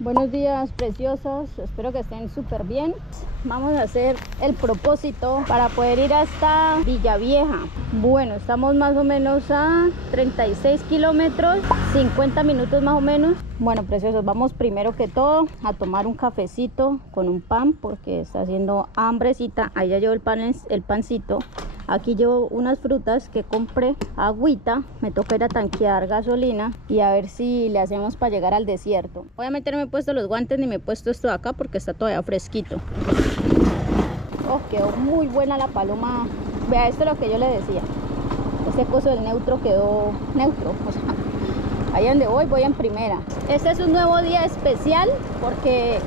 Buenos días, preciosos, espero que estén súper bien. Vamos a hacer el propósito para poder ir hasta Villavieja. Bueno, estamos más o menos a 36 kilómetros, 50 minutos más o menos. Bueno, preciosos, vamos primero que todo a tomar un cafecito con un pan porque está haciendo hambrecita. Ahí ya llevo el pancito. Aquí llevo unas frutas que compré, agüita, me toca ir a tanquear gasolina y a ver si le hacemos para llegar al desierto. Obviamente no me he puesto los guantes ni me he puesto esto de acá porque está todavía fresquito. Oh, quedó muy buena la paloma. Vea, esto es lo que yo le decía. Ese coso del neutro quedó neutro, o sea, ahí donde voy en primera. Este es un nuevo día especial porque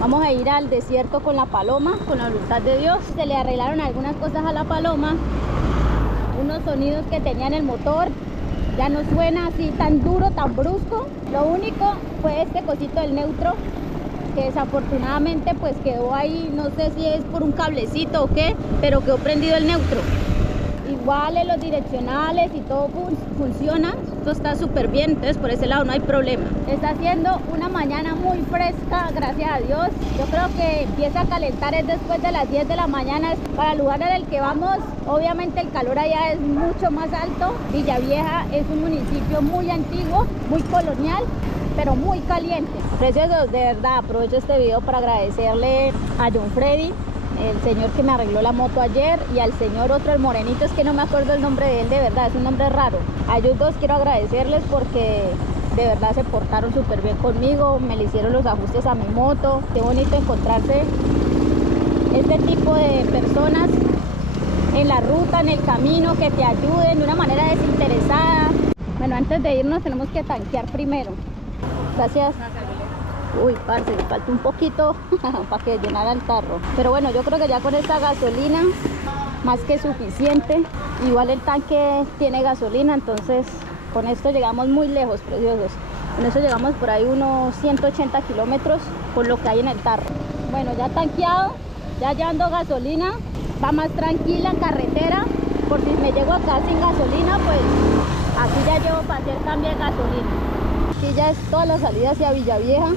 vamos a ir al desierto con la paloma, con la voluntad de Dios. Se le arreglaron algunas cosas a la paloma, unos sonidos que tenía en el motor, ya no suena así tan duro, tan brusco. Lo único fue este cosito del neutro, que desafortunadamente pues quedó ahí, no sé si es por un cablecito o qué, pero quedó prendido el neutro. Igual en los direccionales y todo funciona, esto está súper bien, entonces por ese lado no hay problema. Está haciendo una mañana muy fresca, gracias a Dios. Yo creo que empieza a calentar es después de las 10 de la mañana. Para el lugar en el que vamos, obviamente el calor allá es mucho más alto. Villavieja es un municipio muy antiguo, muy colonial, pero muy caliente. Preciosos, de verdad, aprovecho este video para agradecerle a John Freddy, el señor que me arregló la moto ayer, y al señor otro, el morenito, es que no me acuerdo el nombre de él, de verdad, es un nombre raro. A ellos dos quiero agradecerles porque de verdad se portaron súper bien conmigo, me le hicieron los ajustes a mi moto. Qué bonito encontrarse este tipo de personas en la ruta, en el camino, que te ayuden de una manera desinteresada. Bueno, antes de irnos tenemos que tanquear primero. Gracias. Uy, parce, le falta un poquito para que llenara el tarro. Pero bueno, yo creo que ya con esta gasolina, más que suficiente. Igual el tanque tiene gasolina, entonces con esto llegamos muy lejos, preciosos. Con eso llegamos por ahí unos 180 kilómetros con lo que hay en el tarro. Bueno, ya tanqueado, ya llevando gasolina, va más tranquila en carretera. Por si me llego acá sin gasolina, pues aquí ya llevo para hacer cambio de gasolina. Aquí ya es toda la salida hacia Villavieja.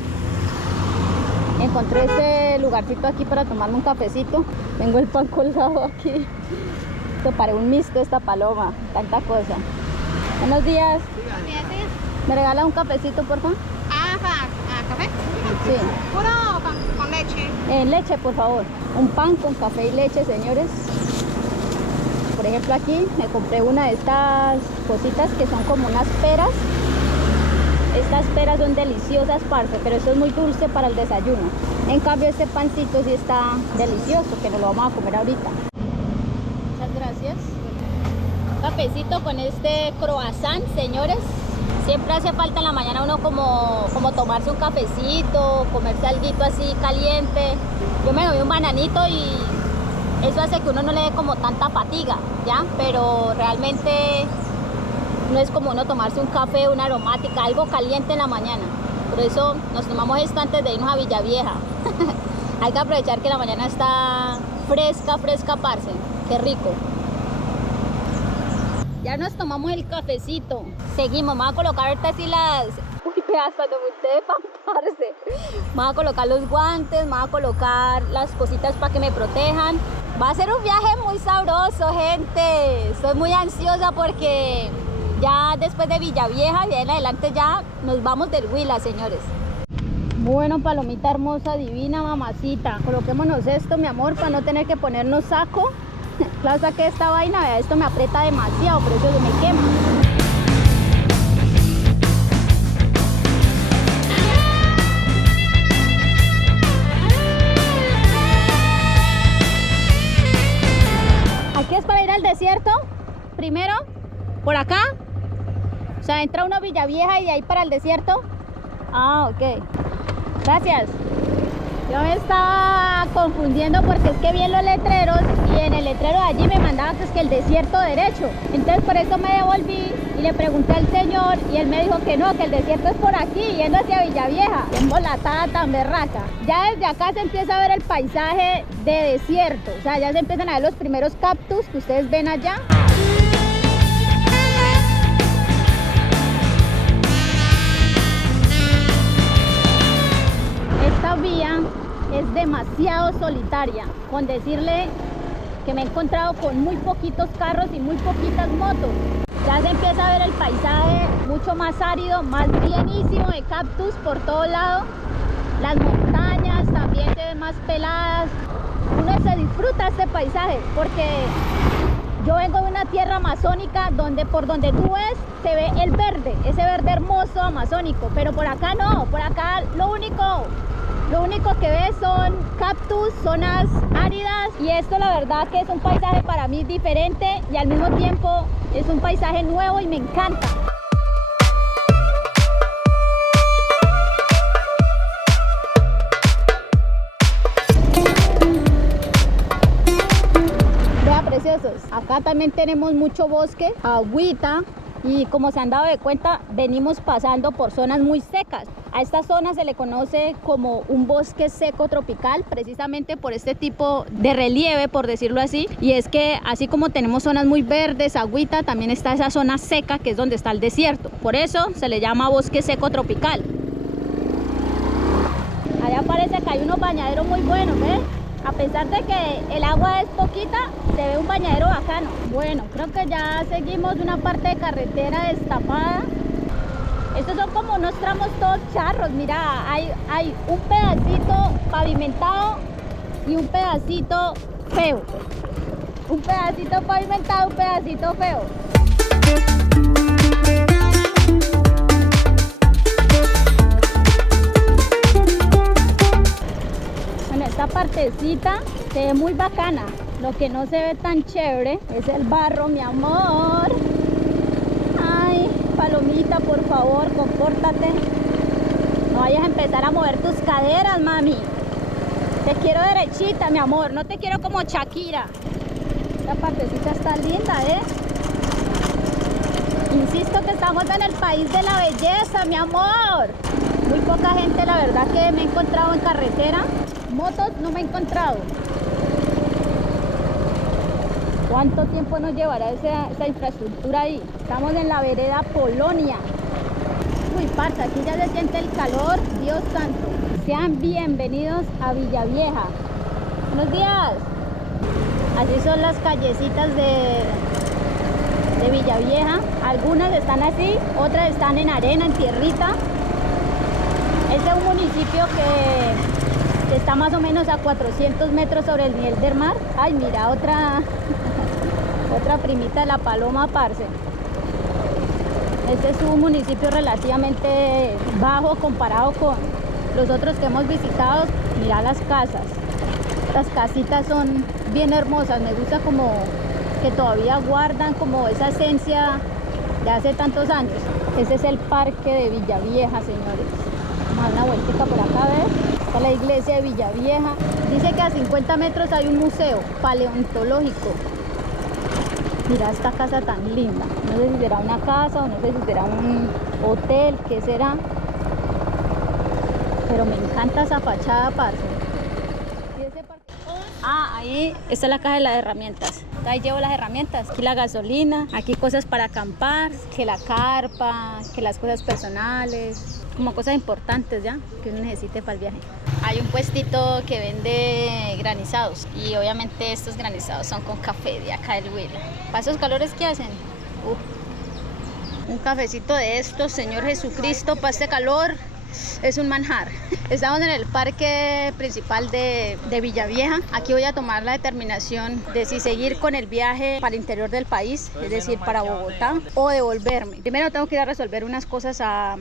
Encontré este lugarcito aquí para tomarme un cafecito. Tengo el pan colgado aquí. Esto para un mixto esta paloma, tanta cosa. Buenos días. Buenos días. ¿Me regala un cafecito, por favor? ¿Café? Sí. ¿Puro con leche? Leche, por favor. Un pan con café y leche, señores. Por ejemplo, aquí me compré una de estas cositas que son como unas peras. Estas peras son deliciosas, parce, pero esto es muy dulce para el desayuno. En cambio, este pancito sí está delicioso, que nos lo vamos a comer ahorita. Muchas gracias. Un cafecito con este croissant, señores. Siempre hace falta en la mañana uno como tomarse un cafecito, comerse alguito así caliente. Yo me doy un bananito y eso hace que uno no le dé como tanta fatiga, ¿ya? Pero realmente no es como uno tomarse un café, una aromática, algo caliente en la mañana. Por eso nos tomamos esto antes de irnos a Villavieja. Hay que aprovechar que la mañana está fresca, parce. Qué rico. Ya nos tomamos el cafecito. Seguimos, me voy a colocar ahorita así las... Uy, hasta donde ustedes parce. Me voy a colocar los guantes, me voy a colocar las cositas para que me protejan. Va a ser un viaje muy sabroso, gente. Estoy muy ansiosa porque ya después de Villavieja y de ahí en adelante ya nos vamos del Huila, señores. Bueno, palomita hermosa, divina, mamacita. Coloquémonos esto, mi amor, para no tener que ponernos saco. Claro, saqué esta vaina, vea, esto me aprieta demasiado, por eso me quema. Aquí es para ir al desierto, primero, por acá. O sea, entra uno a Villavieja y de ahí para el desierto. Ah, ok. Gracias. Yo me estaba confundiendo porque es que vi en los letreros y en el letrero de allí me mandaba que es que el desierto derecho. Entonces por eso me devolví y le pregunté al señor y él me dijo que no, que el desierto es por aquí, yendo hacia Villavieja. Qué embolatada tan berraca. Ya desde acá se empieza a ver el paisaje de desierto. O sea, ya se empiezan a ver los primeros cactus que ustedes ven allá. vía es demasiado solitaria, con decirle que me he encontrado con muy poquitos carros y muy poquitas motos. Ya se empieza a ver el paisaje mucho más árido, más llenísimo de cactus por todo lado. Las montañas también se ven más peladas. Uno se disfruta este paisaje porque yo vengo de una tierra amazónica donde por donde tú ves se ve el verde, ese verde hermoso amazónico, pero por acá no, por acá lo único que ves son cactus, zonas áridas, y esto la verdad que es un paisaje para mí diferente y al mismo tiempo es un paisaje nuevo y me encanta. Preciosos. Acá también tenemos mucho bosque, agüita, y como se han dado de cuenta, venimos pasando por zonas muy secas. A esta zona se le conoce como un bosque seco tropical, precisamente por este tipo de relieve, por decirlo así. Y es que así como tenemos zonas muy verdes, agüita, también está esa zona seca que es donde está el desierto. Por eso se le llama bosque seco tropical. Allá parece que hay unos bañaderos muy buenos, ¿ves? A pesar de que el agua es poquita, se ve un bañadero bacano. Bueno, creo que ya seguimos una parte de carretera destapada. Estos son como unos tramos todos charros. Mira, hay un pedacito pavimentado y un pedacito feo. Un pedacito pavimentado, un pedacito feo. Esta partecita se ve muy bacana. Lo que no se ve tan chévere es el barro, mi amor. Ay, palomita, por favor, compórtate. No vayas a empezar a mover tus caderas, mami. Te quiero derechita, mi amor. No te quiero como Shakira. Esta partecita está linda, ¿eh? Insisto que estamos en el país de la belleza, mi amor. Muy poca gente, la verdad, que me he encontrado en carretera. Motos no me he encontrado. ¿Cuánto tiempo nos llevará esa infraestructura ahí? Estamos en la vereda Polonia. Uy, parce, aquí ya se siente el calor, Dios santo. Sean bienvenidos a Villavieja. Buenos días. Así son las callecitas de Villavieja. Algunas están así, otras están en arena, en tierrita. Este es un municipio que está más o menos a 400 metros sobre el nivel del mar. Ay, mira, otra primita de la paloma, parce. Este es un municipio relativamente bajo comparado con los otros que hemos visitado. Mira las casas. Las casitas son bien hermosas. Me gusta como que todavía guardan como esa esencia de hace tantos años. Este es el parque de Villavieja, señores. Vamos a dar una vueltica por acá, ¿ves? Está la iglesia de Villavieja. Dice que a 50 metros hay un museo paleontológico. Mira esta casa tan linda. No sé si será una casa o no sé si será un hotel, qué será. Pero me encanta esa fachada, parce. Ah, ahí está la caja de las herramientas. Ahí llevo las herramientas. Aquí la gasolina, aquí cosas para acampar, que la carpa, que las cosas personales, como cosas importantes ya que uno necesite para el viaje. Hay un puestito que vende granizados y obviamente estos granizados son con café de acá del Huila. ¿Para esos calores que hacen? Un cafecito de estos, Señor Jesucristo, para este calor es un manjar. Estamos en el parque principal de Villavieja. Aquí voy a tomar la determinación de si seguir con el viaje para el interior del país, es decir, para Bogotá, o devolverme. Primero tengo que ir a resolver unas cosas a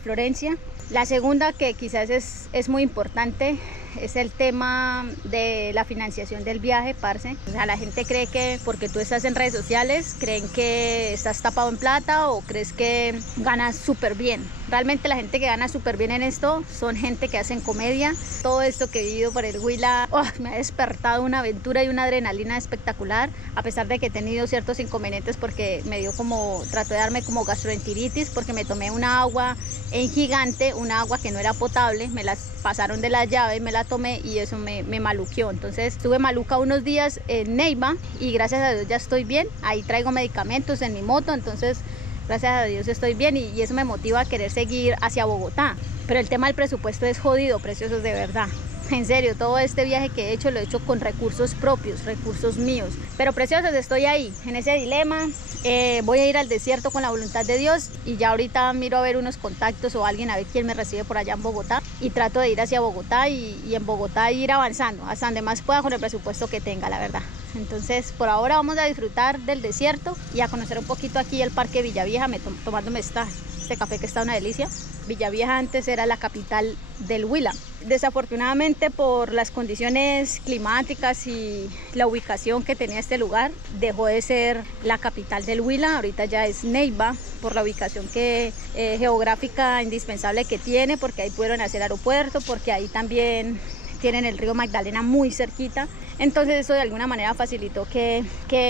Florencia. La segunda, que quizás es muy importante, es el tema de la financiación del viaje, parce. O sea, la gente cree que porque tú estás en redes sociales, creen que estás tapado en plata o crees que ganas súper bien. Realmente la gente que gana súper bien en esto son gente que hacen comedia. Todo esto que he vivido por el Huila me ha despertado una aventura y una adrenalina espectacular, a pesar de que he tenido ciertos inconvenientes porque traté de darme como gastroenteritis porque me tomé una agua en Gigante, una agua que no era potable, me las pasaron de la llave, me la tomé y eso me maluqueó. Entonces estuve maluca unos días en Neiva y gracias a Dios ya estoy bien. Ahí traigo medicamentos en mi moto, entonces gracias a Dios estoy bien y eso me motiva a querer seguir hacia Bogotá. Pero el tema del presupuesto es jodido, preciosos, de verdad. En serio, todo este viaje que he hecho lo he hecho con recursos propios, recursos míos. Pero preciosos, estoy ahí, en ese dilema. Voy a ir al desierto con la voluntad de Dios y ya ahorita miro a ver unos contactos o alguien a ver quién me recibe por allá en Bogotá y trato de ir hacia Bogotá y en Bogotá ir avanzando hasta donde más pueda con el presupuesto que tenga, la verdad. Entonces por ahora vamos a disfrutar del desierto y a conocer un poquito aquí el Parque Villavieja, tomándome este café que está una delicia. Villavieja antes era la capital del Huila. Desafortunadamente por las condiciones climáticas y la ubicación que tenía este lugar, dejó de ser la capital del Huila, ahorita ya es Neiva, por la ubicación geográfica indispensable que tiene, porque ahí pudieron hacer aeropuerto, porque ahí también tienen el río Magdalena muy cerquita. Entonces eso de alguna manera facilitó que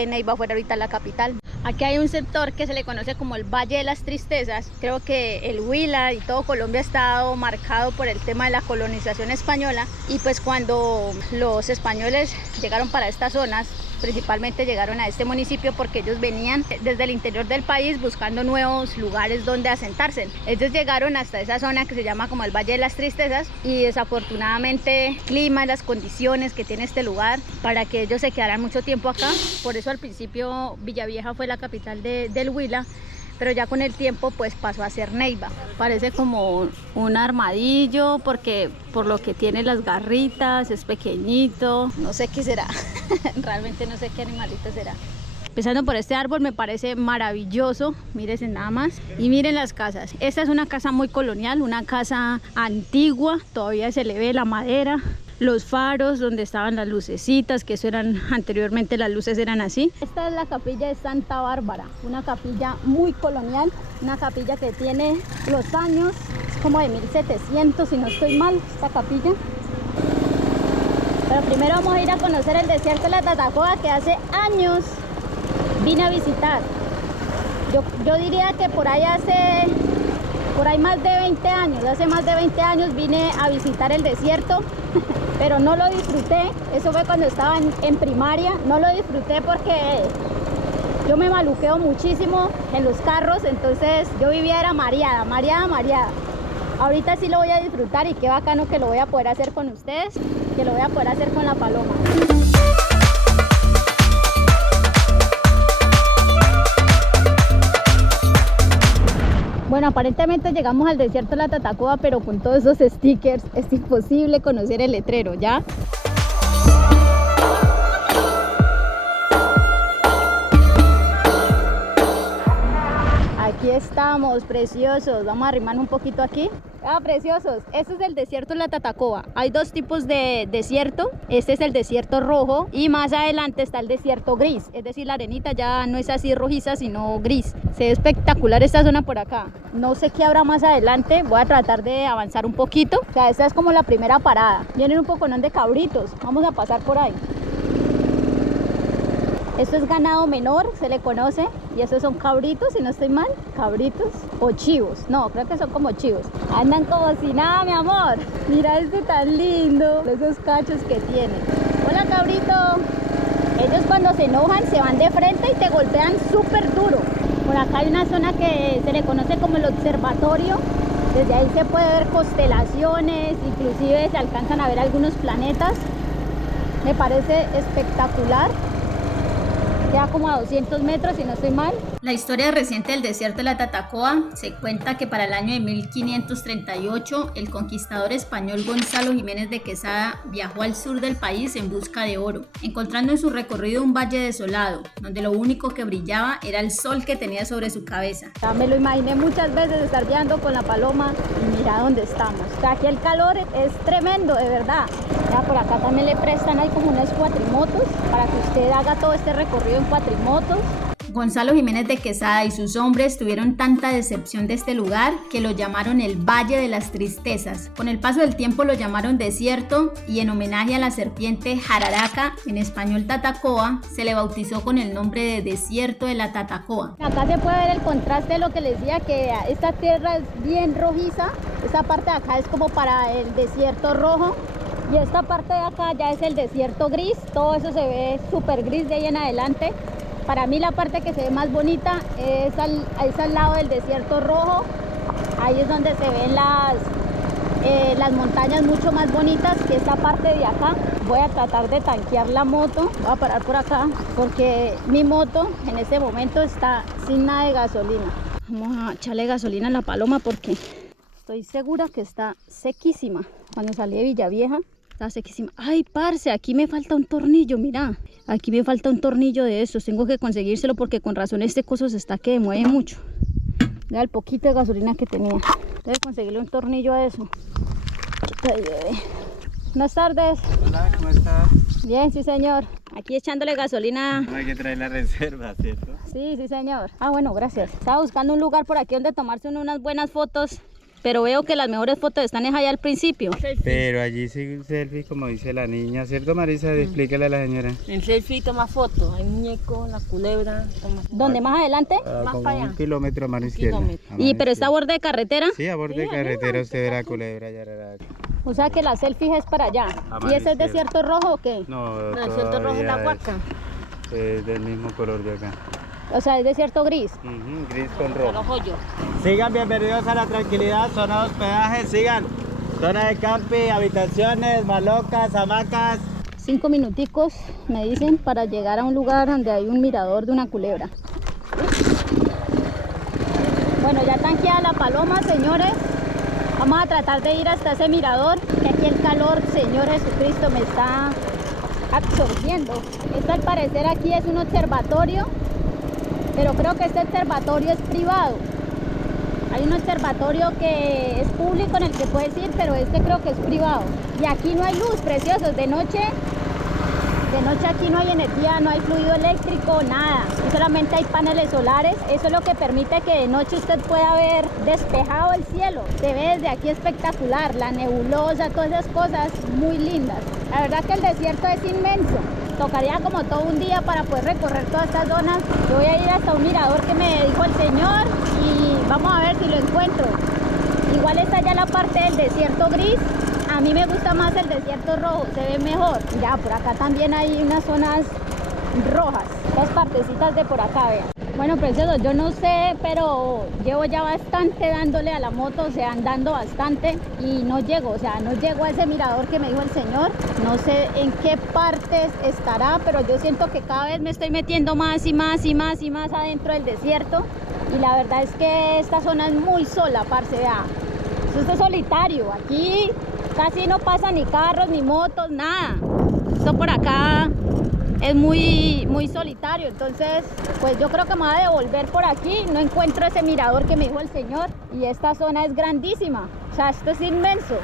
Neiva fuera ahorita la capital. Aquí hay un sector que se le conoce como el Valle de las Tristezas. Creo que el Huila y todo Colombia ha estado marcado por el tema de la colonización española, y pues cuando los españoles llegaron para estas zonas, principalmente llegaron a este municipio porque ellos venían desde el interior del país buscando nuevos lugares donde asentarse. Ellos llegaron hasta esa zona que se llama como el Valle de las Tristezas, y desafortunadamente el clima y las condiciones que tiene este lugar para que ellos se quedaran mucho tiempo acá. Por eso al principio Villavieja fue la capital del Huila, pero ya con el tiempo pues pasó a ser Neiva. Parece como un armadillo porque por lo que tiene las garritas, es pequeñito, no sé qué será. Realmente no sé qué animalito será. Empezando por este árbol, me parece maravilloso, mírense nada más, y miren las casas. Esta es una casa muy colonial, una casa antigua, todavía se le ve la madera, los faros donde estaban las lucecitas, que eso eran anteriormente, las luces eran así. Esta es la capilla de Santa Bárbara, una capilla muy colonial, una capilla que tiene los años, es como de 1700 si no estoy mal, esta capilla. Pero primero vamos a ir a conocer el desierto de la Tatacoa, que hace años vine a visitar. Yo diría que por ahí más de 20 años, hace más de 20 años vine a visitar el desierto, pero no lo disfruté. Eso fue cuando estaba en primaria, no lo disfruté porque yo me maluqueo muchísimo en los carros, entonces yo vivía era mareada. Ahorita sí lo voy a disfrutar y qué bacano que lo voy a poder hacer con ustedes, que lo voy a poder hacer con la Paloma. Bueno, aparentemente llegamos al desierto de la Tatacoa, pero con todos esos stickers es imposible conocer el letrero, ¿ya? Aquí estamos, preciosos. Vamos a arrimar un poquito aquí. Ah, preciosos. Este es el desierto de la Tatacoa. Hay dos tipos de desierto. Este es el desierto rojo y más adelante está el desierto gris. Es decir, la arenita ya no es así rojiza, sino gris. Se ve espectacular esta zona por acá. No sé qué habrá más adelante. Voy a tratar de avanzar un poquito. O sea, esta es como la primera parada. Vienen un poconón de cabritos. Vamos a pasar por ahí. Esto es ganado menor, se le conoce, y estos son cabritos, si no estoy mal, cabritos o chivos, no, creo que son como chivos. Andan como si nada, mi amor. Mira este tan lindo, esos cachos que tiene. Hola, cabrito. Ellos cuando se enojan se van de frente y te golpean súper duro. Por acá hay una zona que se le conoce como el observatorio. Desde ahí se puede ver constelaciones, inclusive se alcanzan a ver algunos planetas. Me parece espectacular. Ya como a 200 metros, si no estoy mal. La historia reciente del desierto de la Tatacoa se cuenta que para el año de 1538 el conquistador español Gonzalo Jiménez de Quesada viajó al sur del país en busca de oro, encontrando en su recorrido un valle desolado, donde lo único que brillaba era el sol que tenía sobre su cabeza. Ya me lo imaginé muchas veces estar viajando con la Paloma y mira dónde estamos. O sea, aquí el calor es tremendo, de verdad. Ya por acá también le prestan, hay como unas cuatrimotos para que usted haga todo este recorrido en cuatrimotos. Gonzalo Jiménez de Quesada y sus hombres tuvieron tanta decepción de este lugar que lo llamaron el Valle de las Tristezas. Con el paso del tiempo lo llamaron desierto y en homenaje a la serpiente jararaca, en español Tatacoa, se le bautizó con el nombre de Desierto de la Tatacoa. Acá se puede ver el contraste de lo que les decía, que esta tierra es bien rojiza, esta parte de acá es como para el desierto rojo. Y esta parte de acá ya es el desierto gris, todo eso se ve súper gris de ahí en adelante. Para mí la parte que se ve más bonita es al lado del desierto rojo. Ahí es donde se ven las montañas mucho más bonitas que esta parte de acá. Voy a tratar de tanquear la moto. Voy a parar por acá porque mi moto en este momento está sin nada de gasolina. Vamos a echarle gasolina a la Paloma porque estoy segura que está sequísima. Cuando salí de Villavieja está sequísima. Ay, parce, aquí me falta un tornillo, mira. Aquí me falta un tornillo de estos. Tengo que conseguírselo porque con razón este coso se está que mueve mucho. Mira el poquito de gasolina que tenía. Debe conseguirle un tornillo a eso. Buenas tardes. Hola, ¿cómo estás? Bien, sí señor. Aquí echándole gasolina. No hay que traer la reserva, ¿cierto? Sí, sí señor. Ah, bueno, gracias. Estaba buscando un lugar por aquí donde tomarse unas buenas fotos, pero veo que las mejores fotos están allá al principio. Pero allí sigue un selfie, como dice la niña, ¿cierto, Marisa? Explícale a la señora. El selfie toma fotos, hay muñeco, la culebra. ¿Dónde? ¿Más adelante? Más Como para allá. 1 kilómetro a mano izquierda. kilómetro. A mano ¿Y pero está a izquierda. borde de carretera? Sí, a borde de carretera usted verá culebra. O sea que la selfie es para allá. A ¿Y mano ese es izquierda. desierto rojo o qué? No, No, el centro rojo es la todavía huaca. es del mismo color de acá. O sea, es desierto gris. Gris con Pero rojo. joyo. Sigan, bienvenidos a La Tranquilidad, zona de hospedaje, sigan. Zona de camping, habitaciones, malocas, hamacas. 5 minuticos, me dicen, para llegar a un lugar donde hay un mirador de una culebra. Bueno, ya tanqueada la Paloma, señores. Vamos a tratar de ir hasta ese mirador, que aquí el calor, Señor Jesucristo, me está absorbiendo. Esto al parecer aquí es un observatorio, pero creo que este observatorio es privado. Hay un observatorio que es público en el que puedes ir, pero este creo que es privado. Y aquí no hay luz, preciosos, de noche aquí no hay energía, no hay fluido eléctrico, nada. Y solamente hay paneles solares. Eso es lo que permite que de noche usted pueda ver despejado el cielo. Se ve desde aquí espectacular, la nebulosa, todas esas cosas muy lindas. La verdad que el desierto es inmenso. Tocaría como todo un día para poder recorrer todas estas zonas. Yo voy a ir hasta un mirador que me dijo el señor y vamos a ver si lo encuentro. Igual está ya la parte del desierto gris. A mí me gusta más el desierto rojo, se ve mejor. Ya, por acá también hay unas zonas rojas. Las partecitas de por acá, vean. Bueno, preciosos, yo no sé, pero llevo ya bastante dándole a la moto, o sea, andando bastante y no llego, o sea, no llego a ese mirador que me dijo el señor. No sé en qué partes estará, pero yo siento que cada vez me estoy metiendo más y más y más y más adentro del desierto. Y la verdad es que esta zona es muy sola, parce, vea. Esto es solitario, aquí casi no pasan ni carros, ni motos, nada. Esto por acá es muy solitario, entonces pues yo creo que me voy a devolver por aquí. No encuentro ese mirador que me dijo el señor y esta zona es grandísima, o sea, esto es inmenso.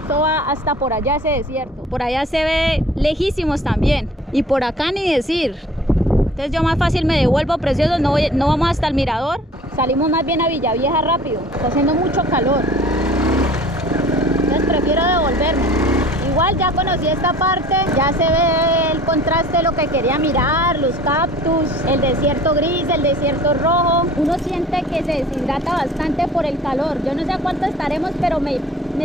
Esto va hasta por allá, ese desierto. Por allá se ve lejísimos también y por acá ni decir. Entonces yo más fácil me devuelvo, preciosos, no vamos hasta el mirador. Salimos más bien a Villavieja rápido, está haciendo mucho calor. Entonces prefiero devolverme. Igual ya conocí esta parte, ya se ve el contraste de lo que quería mirar, los cactus, el desierto gris, el desierto rojo. Uno siente que se deshidrata bastante por el calor. Yo no sé a cuánto estaremos, pero me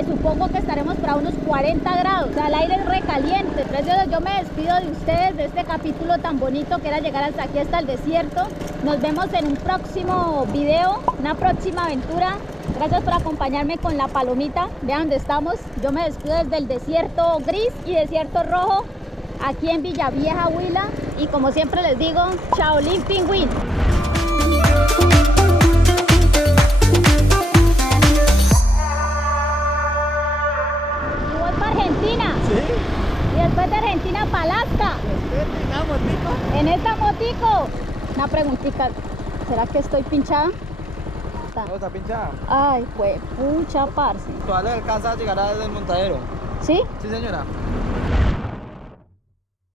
supongo que estaremos para unos 40 grados. O sea, el aire es recaliente. Entonces yo me despido de ustedes, de este capítulo tan bonito que era llegar hasta aquí, hasta el desierto. Nos vemos en un próximo video, una próxima aventura. Gracias por acompañarme con la Palomita. Vean dónde estamos. Yo me despido desde el desierto gris y desierto rojo, aquí en Villavieja, Huila. Y como siempre les digo, Shaolin Pingüín. Y voy para Argentina. ¿Sí? Y después de Argentina para Alaska. En esta motico. Una preguntita. ¿Será que estoy pinchada? No, está pinchada. Ay, pues, pucha, parce. Todavía le alcanza a llegar al desmontadero. ¿Sí? Sí, señora.